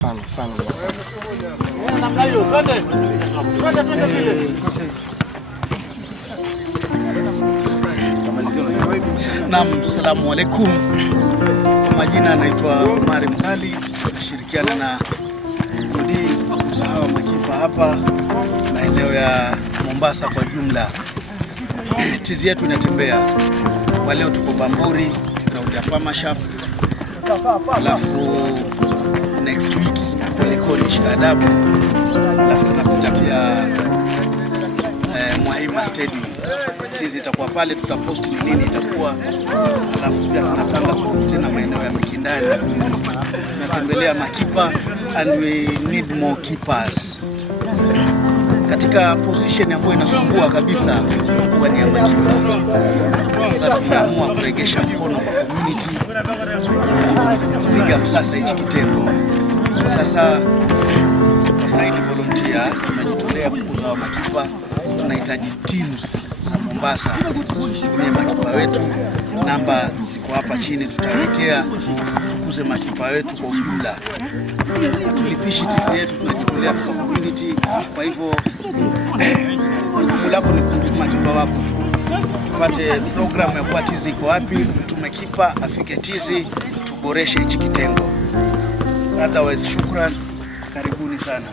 Sana. Naam, assalamu alaikum. Kwa majina anaitwa Omar Mkali, nashirikiana na Godi Usahawa Makipa hapa maeneo ya Mombasa kwa jumla. Tizi yetu inatembea kwa leo, tuko Bamburi ground ya Pamashap, alafu next week tuko Likoni Shikadabu, alafu tunapita pia Mwahima Stadium. Tizi itakuwa pale, tutapost ni nini itakuwa, alafu pia tunapanga kurudi tena maeneo ya Mikindani. Tunatembelea makipa and we need more keepers. Katika position ambayo inasumbua kabisa huwa ni ya makipa. Sasa tumeamua kuregesha mkono kwa community, kupiga msasa hichi kitengo. Sasa wasaidi volunteer tunajitolea kukuza wa makipa. Tunahitaji teams za Mombasa tutumie makipa wetu. Namba ziko hapa chini, tutawekea tukuze makipa wetu kwa ujumla. Tulipishi tizi yetu, tunajitolea kwa community. Kwa hivyo jukumu lako ni kutuma makipa wako tu. Tupate program ya kwa tizi iko wapi, tume kipa afike tizi, tuboreshe hichi kitengo. Otherwise, shukran, karibuni sana.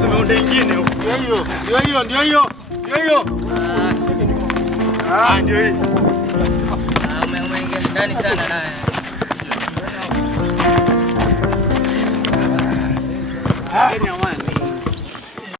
Tumeunda ingine huko. Ndio hiyo. Ndio hii. Ndio hii. Umeingia ndani sana naye. Ni amani.